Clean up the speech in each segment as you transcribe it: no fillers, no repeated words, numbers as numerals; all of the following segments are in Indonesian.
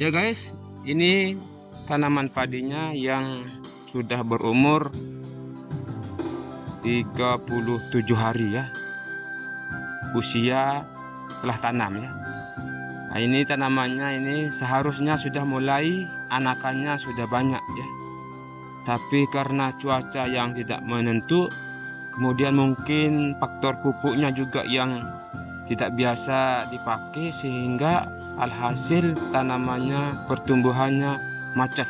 Ya guys, ini tanaman padinya yang sudah berumur 37 hari ya, usia setelah tanam ya. Nah, ini tanamannya ini seharusnya sudah mulai anakannya sudah banyak ya. Tapi karena cuaca yang tidak menentu, kemudian mungkin faktor pupuknya juga yang tidak biasa dipakai, sehingga alhasil tanamannya pertumbuhannya macet.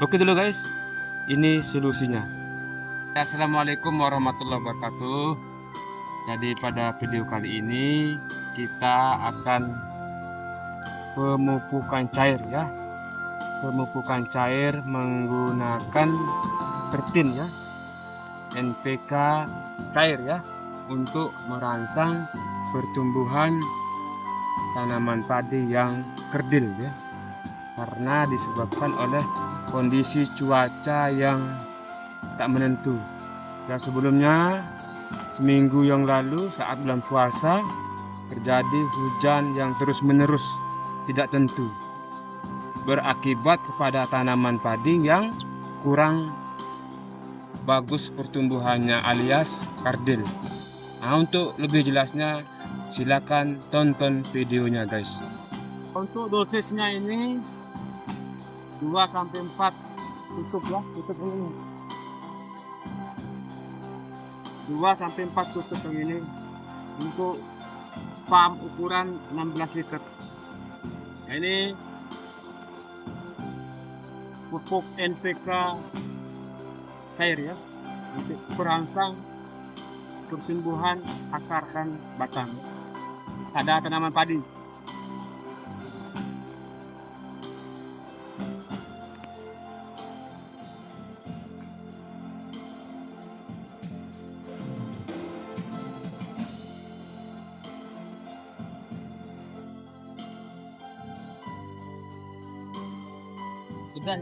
Oke dulu guys, ini solusinya. Assalamualaikum warahmatullahi wabarakatuh. Jadi pada video kali ini kita akan pemupukan cair ya. Pemupukan cair menggunakan Pertin ya, NPK cair ya, untuk merangsang pertumbuhan tanaman padi yang kerdil ya, karena disebabkan oleh kondisi cuaca yang tak menentu ya. Sebelumnya seminggu yang lalu saat bulan puasa terjadi hujan yang terus menerus tidak tentu, berakibat kepada tanaman padi yang kurang bagus pertumbuhannya alias kardil. Nah, untuk lebih jelasnya silakan tonton videonya guys. Untuk dosisnya ini 2-4 tutup ya, tutup ini 2-4 tutup yang ini untuk pump ukuran 16 liter. Nah, ini pupuk NPK cair ya, untuk perangsang pertumbuhan akar dan batang pada tanaman padi. Sudah.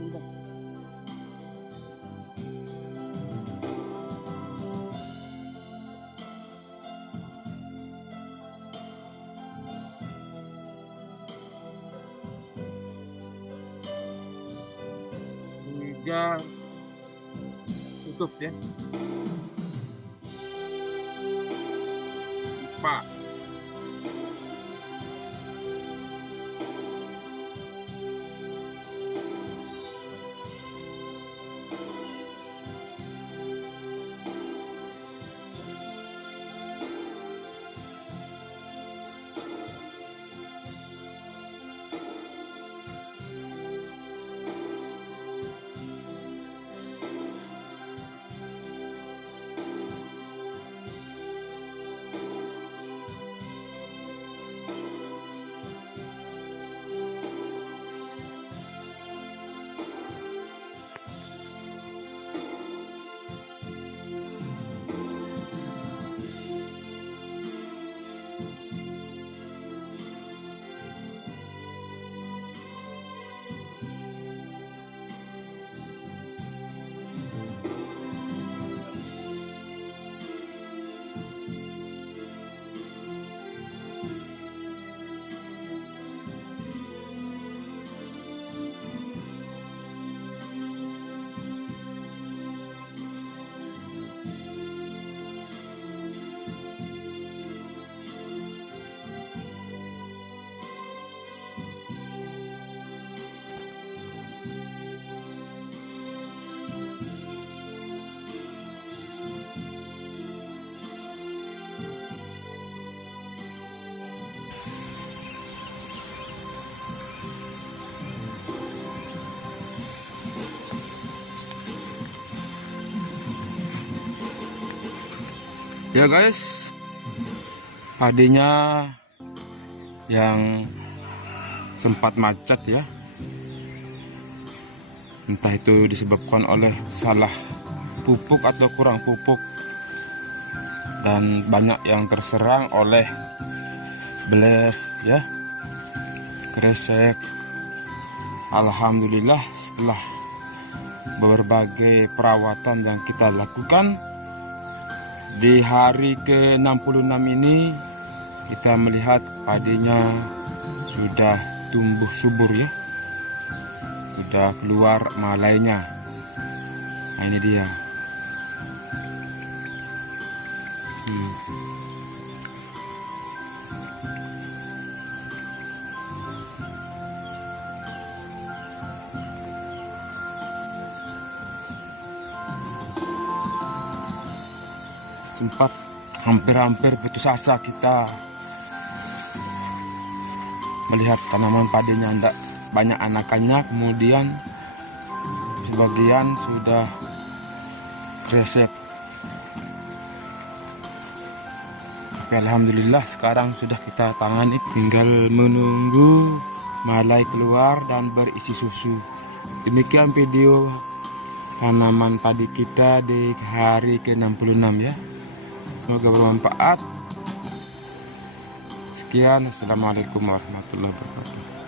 Meja tutup ya. Pak. Ya guys, padinya yang sempat macet ya, entah itu disebabkan oleh salah pupuk atau kurang pupuk, dan banyak yang terserang oleh beles ya, kresek. Alhamdulillah setelah berbagai perawatan yang kita lakukan, di hari ke-66 ini kita melihat padinya sudah tumbuh subur ya, sudah keluar malainya. Nah, ini dia. Sempat hampir-hampir putus asa kita melihat tanaman padinya tidak banyak anakannya, kemudian sebagian sudah kresek. Tapi alhamdulillah sekarang sudah kita tangani, tinggal menunggu malai keluar dan berisi susu. Demikian video tanaman padi kita di hari ke-66 ya. Semoga bermanfaat. Sekian, assalamualaikum warahmatullahi wabarakatuh.